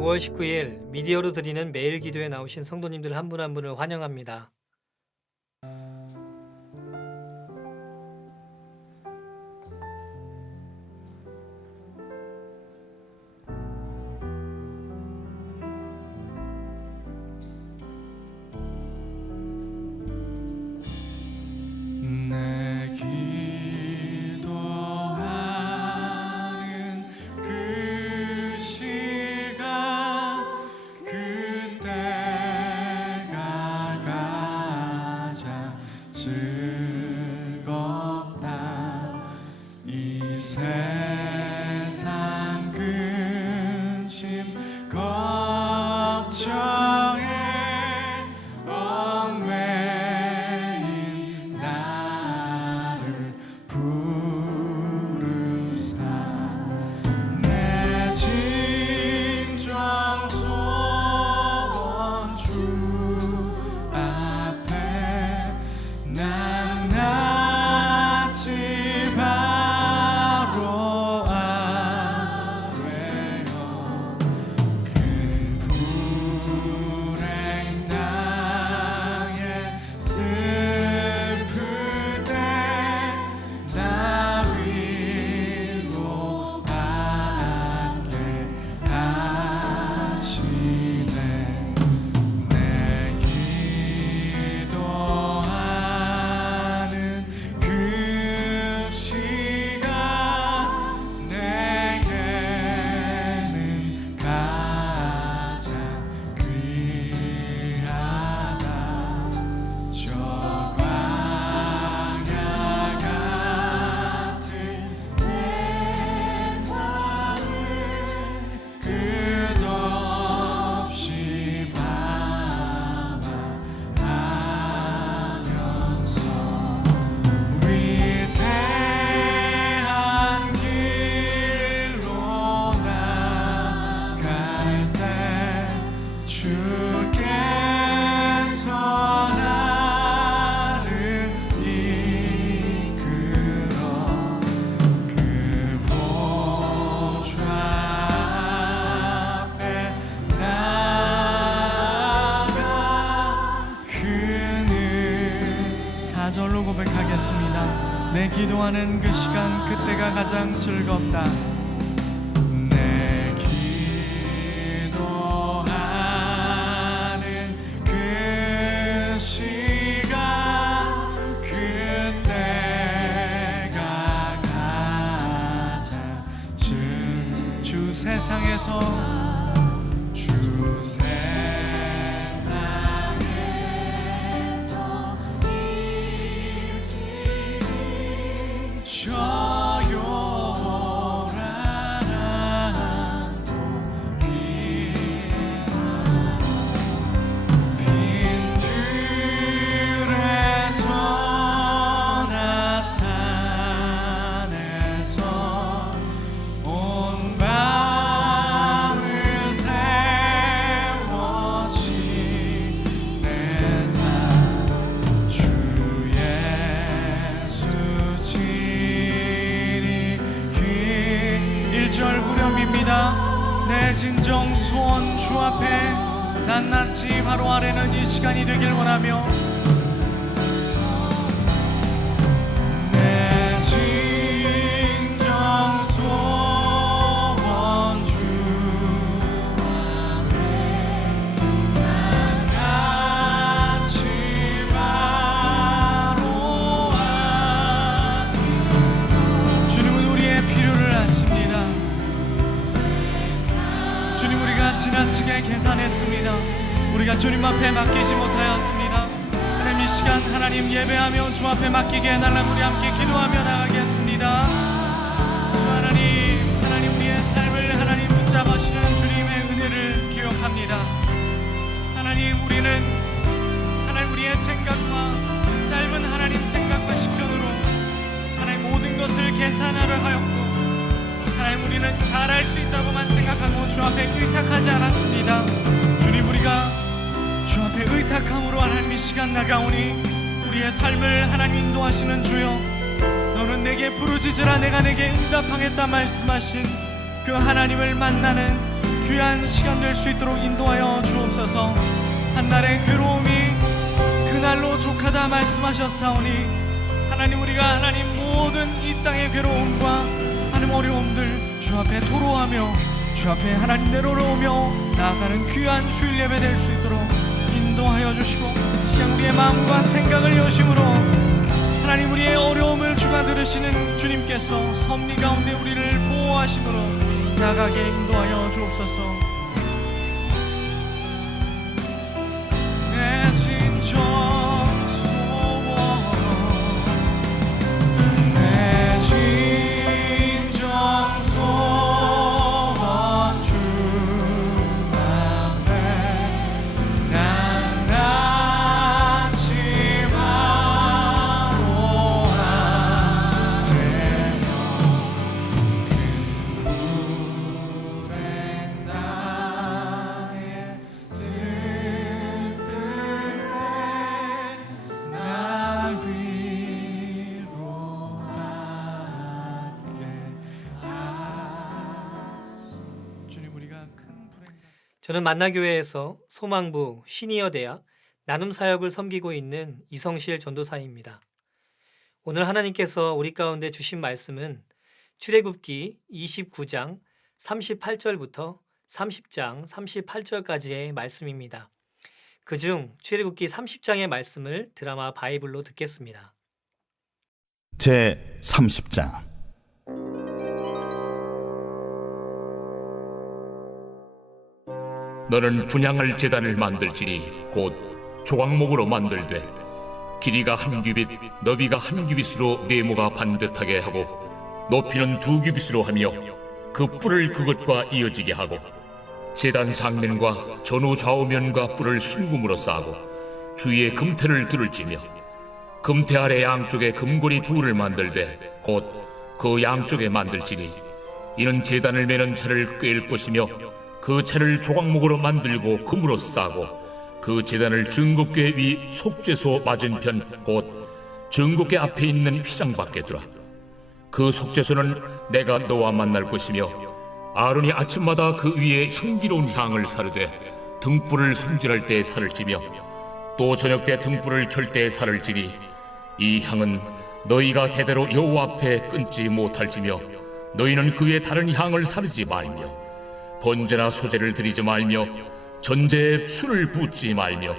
5월 19일 미디어로 드리는 매일 기도에 나오신 성도님들 한 분 한 분을 환영합니다. 내 기도하는 그 시간 그때가 가장 즐겁다. 이 세상 근심 걱정에 얽매인 나를 부르사 내 진정 소원 주 앞에 난 낳지 바로 아뢰어 큰 불행 땅에 슬플 때 나 위로받게 하시네. 내 기도하는 그 시간 내게는 가장 귀하다. 저 광야 같은 세상을 끝없이 방황하면서 위대한 길로 나갈 때 주께서 나를 이끌어 그 보좌 앞에 나아가 그는 4절로 고백하겠습니다. 내 기도하는 그 시간 그때가 가장 즐겁다. 내 기도하는 그 시간 그때가 가장 주 세상에서 조용한 빈들에서나 산에서 온 밤을 세워진 내 삶 주 예수 지니 1절 후렴입니다. 내 진정 소원 주 앞에 낱낱이 바로 아래는 이 시간이 되길 원하며 내 진정 소원 주 앞에 낱낱이 바로 주님은 우리의 필요를 아십니다. 주님, 우리가 지나치게 계산했습니다. 우리가 주님 앞에 맡기지 못하였습니다. 하나님, 이 시간 하나님 예배하며 주 앞에 맡기게 해달라고 우리 함께 기도하며 나가겠습니다. 주 하나님, 하나님 우리의 삶을 하나님 붙잡으시는 주님의 은혜를 기억합니다. 하나님, 우리는 하나님 우리의 생각과 짧은 하나님 생각과 식견으로 하나님 모든 것을 계산하려 하였고 하나님 우리는 잘할 수 있다고만 생각하고 주 앞에 의탁하지 않았습니다. 주님, 우리가 주 앞에 의탁함으로 하나님 이 시간 나가오니 우리의 삶을 하나님 인도하시는 주여, 너는 내게 부르짖으라 내가 내게 응답하겠다 말씀하신 그 하나님을 만나는 귀한 시간 될 수 있도록 인도하여 주옵소서. 한날의 괴로움이 그날로 족하다 말씀하셨사오니 하나님, 우리가 하나님 모든 이 땅의 괴로움과 하나님 어려움들 주 앞에 토로하며 주 앞에 하나님 내려오며 나아가는 귀한 주일 예배 될 수 있도록 인도하여 주시고, 시간 우리의 마음과 생각을 여심으로 하나님, 우리의 어려움을 주가 들으시는 주님께서 섭리 가운데 우리를 보호하심으로 나가게 인도하여 주옵소서. 내 진정 소원, 내 진정 소원 주 앞에 난 나지마로 아뢰며 그 불행 땅에 습들 때 나 위로받게 하소서. 주님, 우리가 큰 불행 저는 만나교회에서 소망부 시니어 대학 나눔 사역을 섬기고 있는 이성실 전도사입니다. 오늘 하나님께서 우리 가운데 주신 말씀은 출애굽기 29장 38절부터 30장 38절까지의 말씀입니다. 그중 출애굽기 30장의 말씀을 드라마 바이블로 듣겠습니다. 제 30장. 너는 분향할 제단을 만들지니 곧 조각목으로 만들되 길이가 한 규빗, 너비가 한 규빗으로 네모가 반듯하게 하고 높이는 2규빗으로 하며 그 뿔을 그것과 이어지게 하고 제단 상면과 전후 좌우면과 뿔을 순금으로 싸고 주위에 금태를 두를지며 금태 아래 양쪽에 금고리 2를 만들되 곧 그 양쪽에 만들지니 이는 제단을 매는 차를 꿰일 것이며 그 차를 조각목으로 만들고 금으로 싸고 그 제단을 증거궤 위 속죄소 맞은편 곧 증거궤 앞에 있는 휘장 밖에 두라. 그 속죄소는 내가 너와 만날 것이며 아론이 아침마다 그 위에 향기로운 향을 사르되 등불을 손질할 때 살을 찌며 또 저녁 때 등불을 켤 때 살을 찌니 이 향은 너희가 대대로 여호와 앞에 끊지 못할지며 너희는 그 위에 다른 향을 사르지 말며 번제나 소제를 드리지 말며 전제에 술을 붓지 말며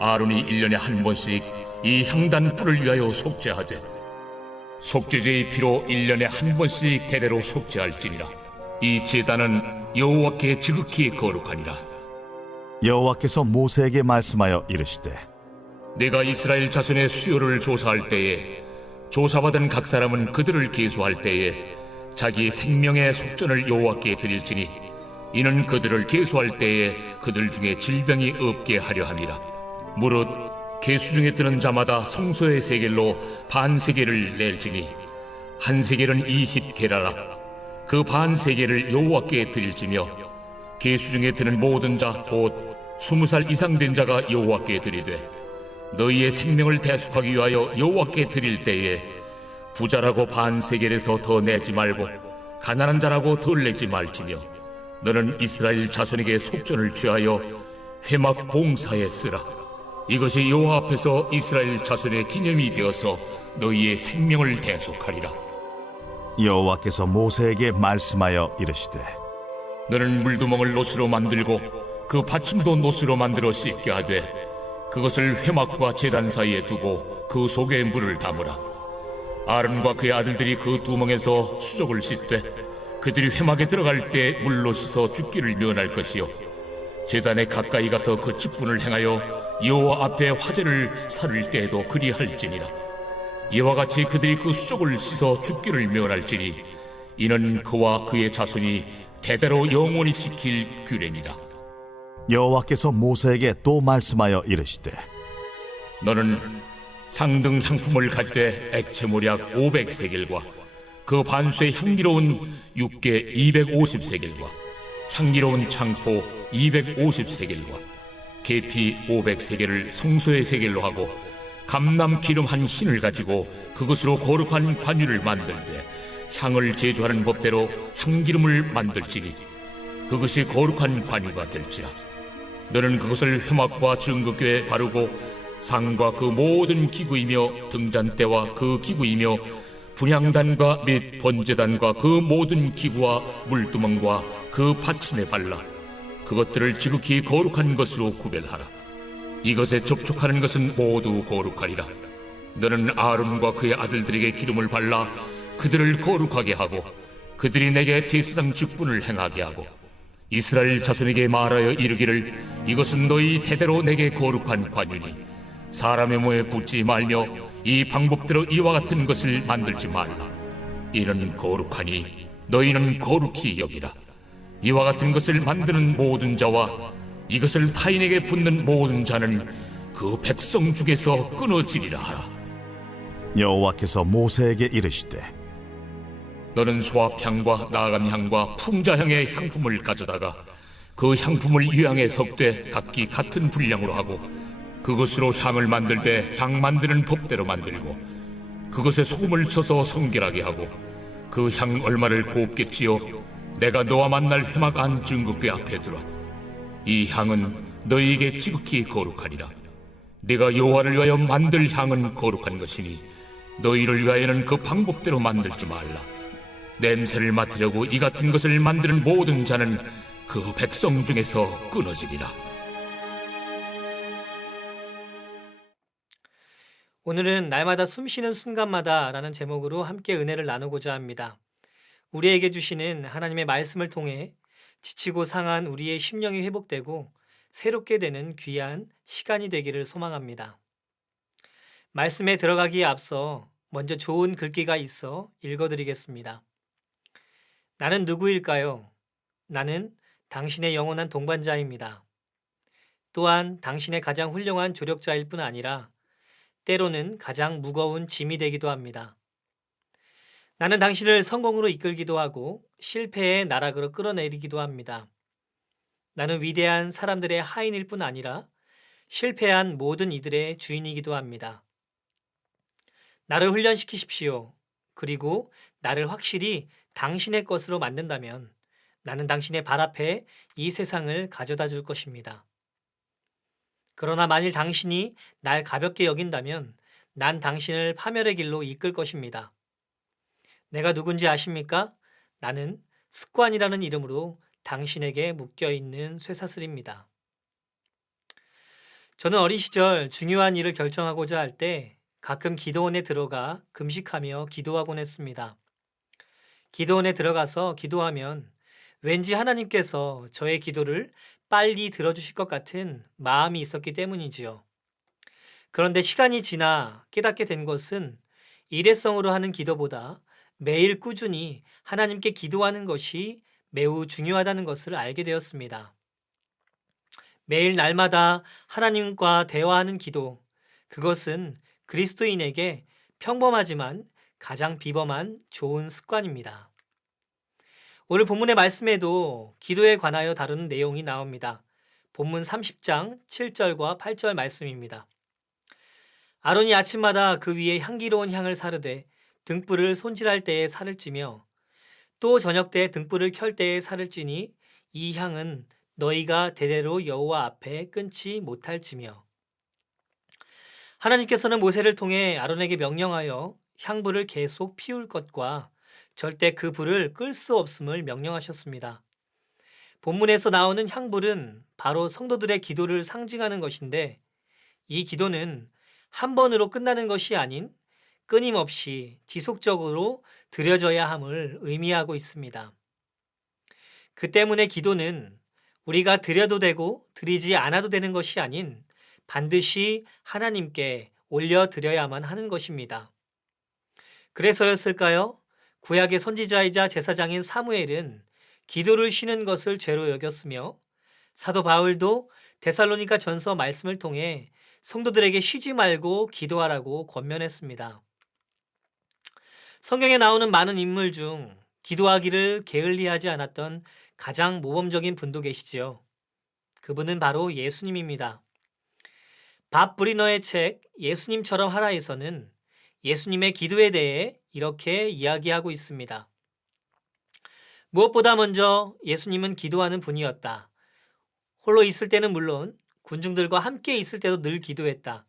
아론이 1년에 한 번씩 이 향단 뿔을 위하여 속죄하되 속죄제의 피로 1년에 한 번씩 대대로 속죄할지니라. 이 제단은 여호와께 지극히 거룩하니라. 여호와께서 모세에게 말씀하여 이르시되 내가 이스라엘 자손의 수요를 조사할 때에 조사받은 각 사람은 그들을 계수할 때에 자기 생명의 속전을 여호와께 드릴지니 이는 그들을 계수할 때에 그들 중에 질병이 없게 하려 함이라. 무릇 계수 중에 드는 자마다 성소의 세겔로 반 세겔을 낼지니 한 세겔은 20게라라. 그 반 세겔을 여호와께 드릴지며 계수 중에 드는 모든 자 곧 20살 이상 된 자가 여호와께 드리되 너희의 생명을 대속하기 위하여 여호와께 드릴 때에 부자라고 반 세겔에서 더 내지 말고 가난한 자라고 덜 내지 말지며 너는 이스라엘 자손에게 속전을 취하여 회막 봉사에 쓰라. 이것이 여호와 앞에서 이스라엘 자손의 기념이 되어서 너희의 생명을 대속하리라. 여호와께서 모세에게 말씀하여 이르시되 너는 물두멍을 노스로 만들고 그 받침도 노스로 만들어 씻게 하되 그것을 회막과 제단 사이에 두고 그 속에 물을 담으라. 아론과 그의 아들들이 그 두멍에서 수족을 씻되 그들이 회막에 들어갈 때 물로 씻어 죽기를 면할 것이요 제단에 가까이 가서 그 직분을 행하여 여호와 앞에 화제를 살을 때에도 그리할지니라. 이와 같이 그들이 그 수족을 씻어 죽기를 면할지니 이는 그와 그의 자손이 대대로 영원히 지킬 규례니라. 여호와께서 모세에게 또 말씀하여 이르시되 너는 상등 향품을 가지되 액체모략 500세겔과 그 반수의 향기로운 육개 250세겔과 향기로운 창포 250세겔과 계피 500세겔을 성소의 세겔로 하고 감람 기름 한 흰을 가지고 그것으로 거룩한 관유를 만들되 향을 제조하는 법대로 향기름을 만들지니 그것이 거룩한 관유가 될지라. 너는 그것을 회막과 증거궤에 바르고 상과 그 모든 기구이며 등잔대와 그 기구이며 분향단과 및 번제단과 그 모든 기구와 물두멍과 그 받침에 발라 그것들을 지극히 거룩한 것으로 구별하라. 이것에 접촉하는 것은 모두 거룩하리라. 너는 아론과 그의 아들들에게 기름을 발라 그들을 거룩하게 하고 그들이 내게 제사장 직분을 행하게 하고 이스라엘 자손에게 말하여 이르기를 이것은 너희 대대로 내게 거룩한 관유니 사람의 몸에 붙지 말며 이 방법대로 이와 같은 것을 만들지 말라. 이는 거룩하니 너희는 거룩히 여기라. 이와 같은 것을 만드는 모든 자와 이것을 타인에게 붓는 모든 자는 그 백성 중에서 끊어지리라 하라. 여호와께서 모세에게 이르시되 너는 소합향과 나감향과 풍자향의 향품을 가져다가 그 향품을 유향에 섞되 각기 같은 분량으로 하고 그것으로 향을 만들 때 향 만드는 법대로 만들고 그것에 소금을 쳐서 성결하게 하고 그 향 얼마를 곱게 찌어 내가 너와 만날 회막 안 증거궤 앞에 두라. 이 향은 너희에게 지극히 거룩하니라. 네가 여호와를 위하여 만들 향은 거룩한 것이니 너희를 위하여는 그 방법대로 만들지 말라. 냄새를 맡으려고 이 같은 것을 만드는 모든 자는 그 백성 중에서 끊어지리라. 오늘은 날마다 숨쉬는 순간마다 라는 제목으로 함께 은혜를 나누고자 합니다. 우리에게 주시는 하나님의 말씀을 통해 지치고 상한 우리의 심령이 회복되고 새롭게 되는 귀한 시간이 되기를 소망합니다. 말씀에 들어가기에 앞서 먼저 좋은 글귀가 있어 읽어드리겠습니다. 나는 누구일까요? 나는 당신의 영원한 동반자입니다. 또한 당신의 가장 훌륭한 조력자일 뿐 아니라 때로는 가장 무거운 짐이 되기도 합니다. 나는 당신을 성공으로 이끌기도 하고 실패의 나락으로 끌어내리기도 합니다. 나는 위대한 사람들의 하인일 뿐 아니라 실패한 모든 이들의 주인이기도 합니다. 나를 훈련시키십시오. 그리고 나를 확실히 당신의 것으로 만든다면 나는 당신의 발 앞에 이 세상을 가져다 줄 것입니다. 그러나 만일 당신이 날 가볍게 여긴다면 난 당신을 파멸의 길로 이끌 것입니다. 내가 누군지 아십니까? 나는 습관이라는 이름으로 당신에게 묶여있는 쇠사슬입니다. 저는 어린 시절 중요한 일을 결정하고자 할 때 가끔 기도원에 들어가 금식하며 기도하곤 했습니다. 기도원에 들어가서 기도하면 왠지 하나님께서 저의 기도를 빨리 들어주실 것 같은 마음이 있었기 때문이지요. 그런데 시간이 지나 깨닫게 된 것은 일회성으로 하는 기도보다 매일 꾸준히 하나님께 기도하는 것이 매우 중요하다는 것을 알게 되었습니다. 매일 날마다 하나님과 대화하는 기도, 그것은 그리스도인에게 평범하지만 가장 비범한 좋은 습관입니다. 오늘 본문의 말씀에도 기도에 관하여 다루는 내용이 나옵니다. 본문 30장 7절과 8절 말씀입니다. 아론이 아침마다 그 위에 향기로운 향을 사르되 등불을 손질할 때에 살을 찌며 또 저녁 때 등불을 켤 때에 살을 찌니 이 향은 너희가 대대로 여호와 앞에 끊지 못할지며. 하나님께서는 모세를 통해 아론에게 명령하여 향불을 계속 피울 것과 절대 그 불을 끌 수 없음을 명령하셨습니다. 본문에서 나오는 향불은 바로 성도들의 기도를 상징하는 것인데 이 기도는 한 번으로 끝나는 것이 아닌 끊임없이 지속적으로 드려져야 함을 의미하고 있습니다. 그 때문에 기도는 우리가 드려도 되고 드리지 않아도 되는 것이 아닌 반드시 하나님께 올려드려야만 하는 것입니다. 그래서였을까요? 구약의 선지자이자 제사장인 사무엘은 기도를 쉬는 것을 죄로 여겼으며 사도 바울도 데살로니가 전서 말씀을 통해 성도들에게 쉬지 말고 기도하라고 권면했습니다. 성경에 나오는 많은 인물 중 기도하기를 게을리하지 않았던 가장 모범적인 분도 계시지요. 그분은 바로 예수님입니다. 밥 브리너의 책 예수님처럼 하라에서는 예수님의 기도에 대해 이렇게 이야기하고 있습니다. 무엇보다 먼저 예수님은 기도하는 분이었다. 홀로 있을 때는 물론 군중들과 함께 있을 때도 늘 기도했다.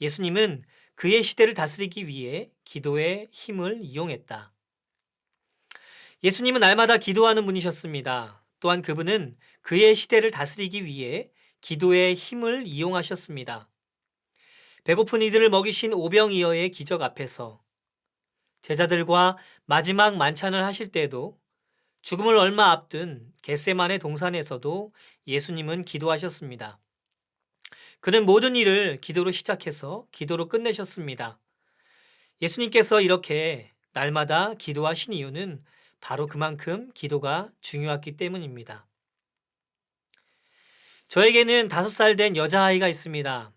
예수님은 그의 시대를 다스리기 위해 기도의 힘을 이용했다. 예수님은 날마다 기도하는 분이셨습니다. 또한 그분은 그의 시대를 다스리기 위해 기도의 힘을 이용하셨습니다. 배고픈 이들을 먹이신 오병이어의 기적 앞에서, 제자들과 마지막 만찬을 하실 때에도, 죽음을 얼마 앞둔 겟세마네 동산에서도 예수님은 기도하셨습니다. 그는 모든 일을 기도로 시작해서 기도로 끝내셨습니다. 예수님께서 이렇게 날마다 기도하신 이유는 바로 그만큼 기도가 중요했기 때문입니다. 저에게는 5살 된 여자아이가 있습니다.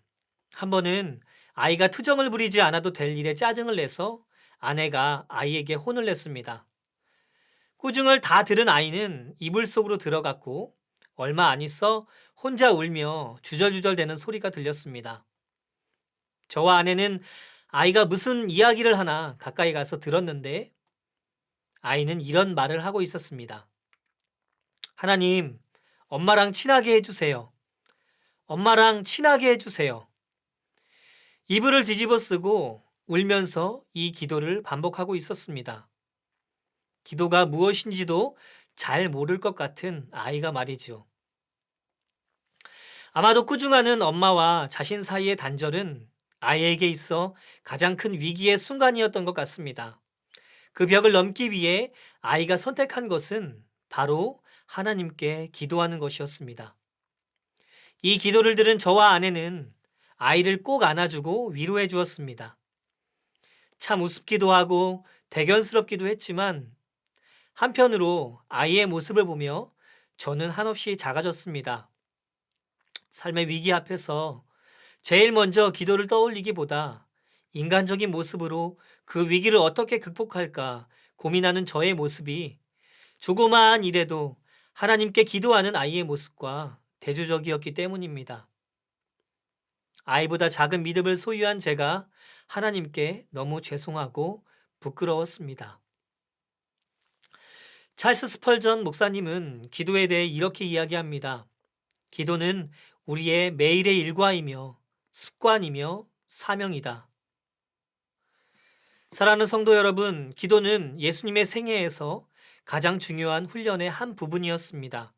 한 번은 아이가 투정을 부리지 않아도 될 일에 짜증을 내서 아내가 아이에게 혼을 냈습니다. 꾸중을 다 들은 아이는 이불 속으로 들어갔고 얼마 안 있어 혼자 울며 주절주절대는 소리가 들렸습니다. 저와 아내는 아이가 무슨 이야기를 하나 가까이 가서 들었는데 아이는 이런 말을 하고 있었습니다. 하나님, 엄마랑 친하게 해주세요. 엄마랑 친하게 해주세요. 이불을 뒤집어 쓰고 울면서 이 기도를 반복하고 있었습니다. 기도가 무엇인지도 잘 모를 것 같은 아이가 말이죠. 아마도 꾸중하는 엄마와 자신 사이의 단절은 아이에게 있어 가장 큰 위기의 순간이었던 것 같습니다. 그 벽을 넘기 위해 아이가 선택한 것은 바로 하나님께 기도하는 것이었습니다. 이 기도를 들은 저와 아내는 아이를 꼭 안아주고 위로해 주었습니다. 참 우습기도 하고 대견스럽기도 했지만 한편으로 아이의 모습을 보며 저는 한없이 작아졌습니다. 삶의 위기 앞에서 제일 먼저 기도를 떠올리기보다 인간적인 모습으로 그 위기를 어떻게 극복할까 고민하는 저의 모습이 조그마한 일에도 하나님께 기도하는 아이의 모습과 대조적이었기 때문입니다. 아이보다 작은 믿음을 소유한 제가 하나님께 너무 죄송하고 부끄러웠습니다. 찰스 스펄전 목사님은 기도에 대해 이렇게 이야기합니다. 기도는 우리의 매일의 일과이며 습관이며 사명이다. 사랑하는 성도 여러분, 기도는 예수님의 생애에서 가장 중요한 훈련의 한 부분이었습니다.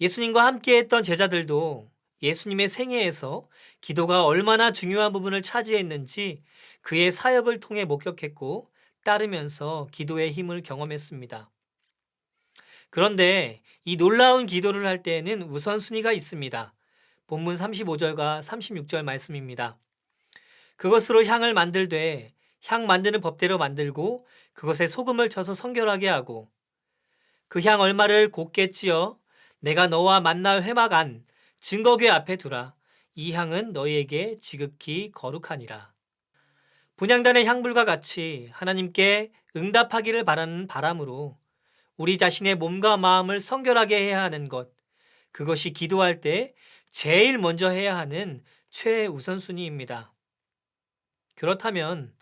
예수님과 함께했던 제자들도 예수님의 생애에서 기도가 얼마나 중요한 부분을 차지했는지 그의 사역을 통해 목격했고 따르면서 기도의 힘을 경험했습니다. 그런데 이 놀라운 기도를 할 때에는 우선순위가 있습니다. 본문 35절과 36절 말씀입니다. 그것으로 향을 만들되 향 만드는 법대로 만들고 그것에 소금을 쳐서 성결하게 하고 그 향 얼마를 곱게 찌어 내가 너와 만날 회막 안 증거궤 앞에 두라. 이 향은 너희에게 지극히 거룩하니라. 분향단의 향불과 같이 하나님께 응답하기를 바라는 바람으로 우리 자신의 몸과 마음을 성결하게 해야 하는 것, 그것이 기도할 때 제일 먼저 해야 하는 최우선순위입니다. 그렇다면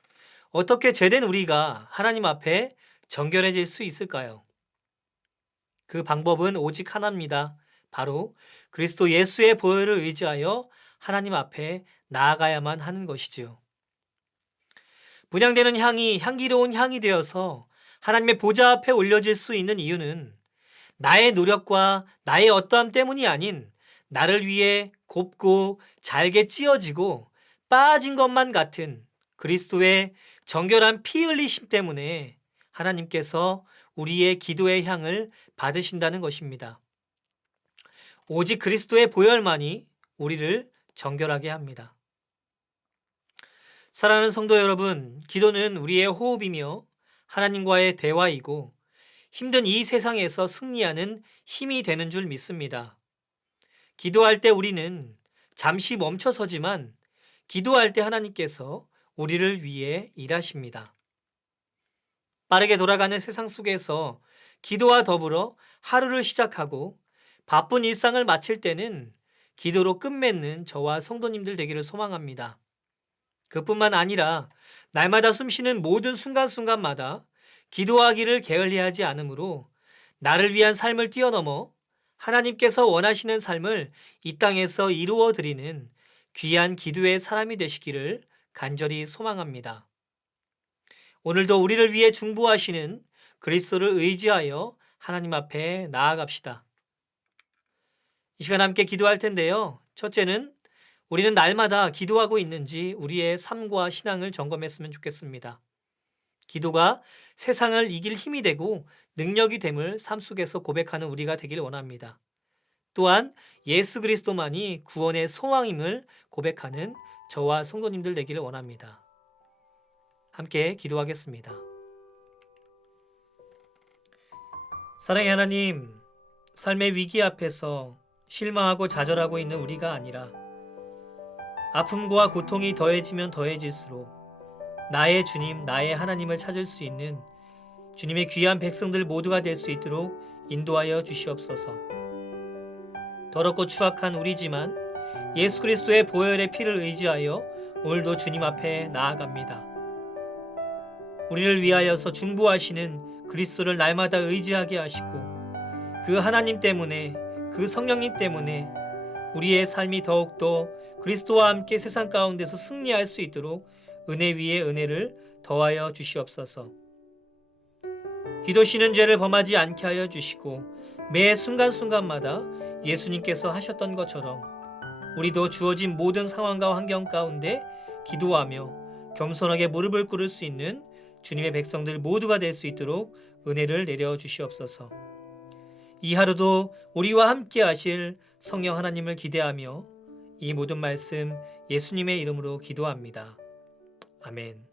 어떻게 죄된 우리가 하나님 앞에 정결해질 수 있을까요? 그 방법은 오직 하나입니다. 바로 그리스도 예수의 보혈을 의지하여 하나님 앞에 나아가야만 하는 것이지요. 분향되는 향이 향기로운 향이 되어서 하나님의 보좌 앞에 올려질 수 있는 이유는 나의 노력과 나의 어떠함 때문이 아닌 나를 위해 곱고 잘게 찌어지고 빠진 것만 같은 그리스도의 정결한 피 흘리심 때문에 하나님께서 우리의 기도의 향을 받으신다는 것입니다. 오직 그리스도의 보혈만이 우리를 정결하게 합니다. 사랑하는 성도 여러분, 기도는 우리의 호흡이며 하나님과의 대화이고 힘든 이 세상에서 승리하는 힘이 되는 줄 믿습니다. 기도할 때 우리는 잠시 멈춰서지만 기도할 때 하나님께서 우리를 위해 일하십니다. 빠르게 돌아가는 세상 속에서 기도와 더불어 하루를 시작하고 바쁜 일상을 마칠 때는 기도로 끝맺는 저와 성도님들 되기를 소망합니다. 그뿐만 아니라 날마다 숨쉬는 모든 순간순간마다 기도하기를 게을리하지 않으므로 나를 위한 삶을 뛰어넘어 하나님께서 원하시는 삶을 이 땅에서 이루어 드리는 귀한 기도의 사람이 되시기를 간절히 소망합니다. 오늘도 우리를 위해 중보하시는 그리스도를 의지하여 하나님 앞에 나아갑시다. 이 시간 함께 기도할 텐데요. 첫째는 우리는 날마다 기도하고 있는지 우리의 삶과 신앙을 점검했으면 좋겠습니다. 기도가 세상을 이길 힘이 되고 능력이 됨을 삶 속에서 고백하는 우리가 되길 원합니다. 또한 예수 그리스도만이 구원의 소망임을 고백하는 저와 성도님들 되기를 원합니다. 함께 기도하겠습니다. 사랑의 하나님, 삶의 위기 앞에서 실망하고 좌절하고 있는 우리가 아니라 아픔과 고통이 더해지면 더해질수록 나의 주님, 나의 하나님을 찾을 수 있는 주님의 귀한 백성들 모두가 될 수 있도록 인도하여 주시옵소서. 더럽고 추악한 우리지만 예수 그리스도의 보혈의 피를 의지하여 오늘도 주님 앞에 나아갑니다. 우리를 위하여서 중보하시는 그리스도를 날마다 의지하게 하시고 그 하나님 때문에, 그 성령님 때문에 우리의 삶이 더욱더 그리스도와 함께 세상 가운데서 승리할 수 있도록 은혜 위에 은혜를 더하여 주시옵소서. 기도시는 죄를 범하지 않게 하여 주시고 매 순간순간마다 예수님께서 하셨던 것처럼 우리도 주어진 모든 상황과 환경 가운데 기도하며 겸손하게 무릎을 꿇을 수 있는 주님의 백성들 모두가 될 수 있도록 은혜를 내려 주시옵소서. 이 하루도 우리와 함께 하실 성령 하나님을 기대하며 이 모든 말씀 예수님의 이름으로 기도합니다. 아멘.